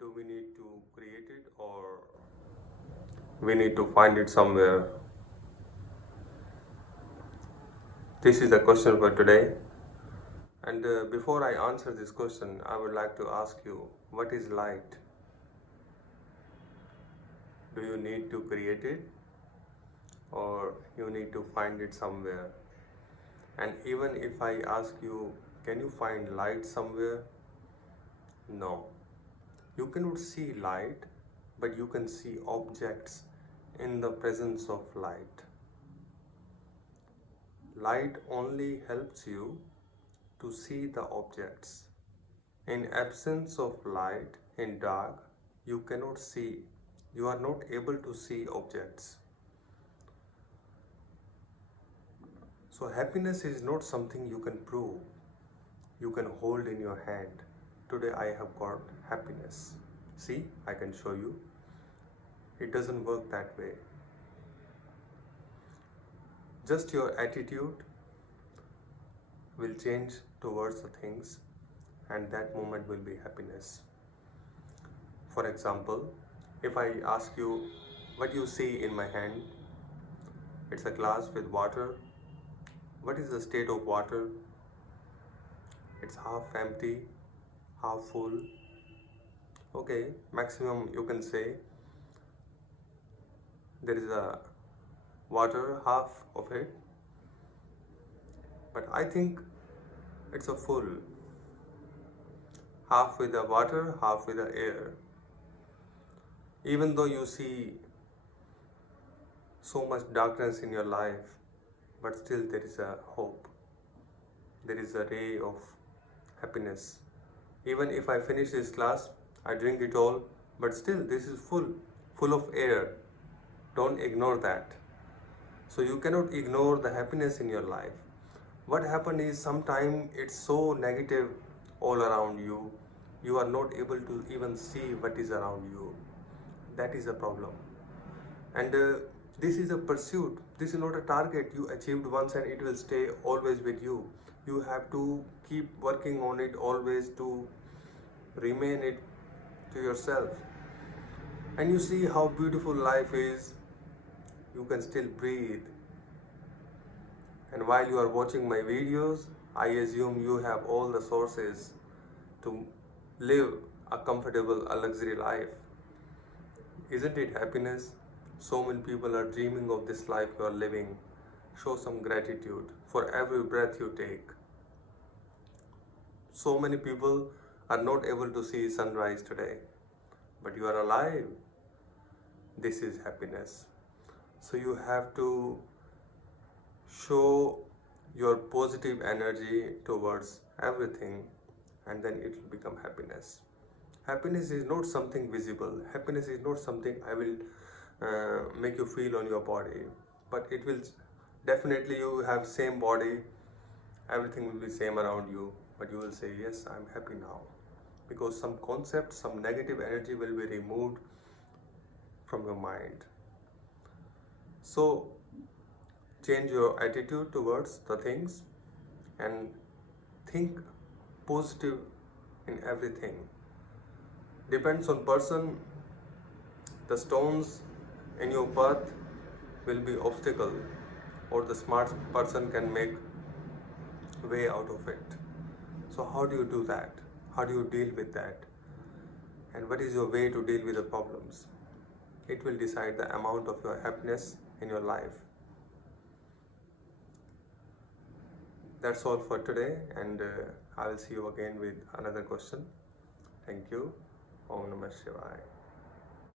Do we need to create it or we need to find it somewhere? This is the question for today. And before I answer this question, I would like to ask you, what is light? Do you need to create it or you need to find it somewhere? And even if I ask you, can you find light somewhere? No. You cannot see light, but you can see objects in the presence of light. Light only helps you to see the objects. In absence of light, in dark, you cannot see. You are not able to see objects. So happiness is not something you can prove. You can hold in your hand. Today I have got happiness. See, I can show you. It doesn't work that way. Just your attitude will change towards the things, and that moment will be happiness. For example, if I ask you what you see in my hand, it's a glass with water. What is the state of water? It's half empty, half full. Okay, maximum you can say there is a water, half of it, but I think it's a full, half with the water, half with the air. Even though you see so much darkness in your life, but still there is a hope. There is a ray of happiness. Even if I finish this glass, I drink it all, but still this is full of air. Don't ignore that. So you cannot ignore the happiness in your life. What happened is sometimes it's so negative all around you. You are not able to even see what is around you. That is a problem. And this is a pursuit. This is not a target you achieved once and it will stay always with you. You have to keep working on it always to remain it to yourself. And you see how beautiful life is. You can still breathe. And while you are watching my videos, I assume you have all the sources to live a comfortable, a luxury life. Isn't it happiness? So many people are dreaming of this life you are living. Show some gratitude for every breath you take. So many people are not able to see sunrise today, but you are alive. This is happiness. So you have to show your positive energy towards everything, and then it will become happiness. Happiness is not something visible. Happiness is not something I will make you feel on your body, but it will definitely, you have same body, everything will be same around you, but you will say, yes, I'm happy now, because some concept, some negative energy will be removed from your mind. So change your attitude towards the things and think positive in everything. Depends on person. The stones in your path will be obstacle, or the smart person can make way out of it. So how do you do that? How do you deal with that? And what is your way to deal with the problems? It will decide the amount of your happiness in your life. That's all for today, and I will see you again with another question. Thank you. Om Namah Shivaya.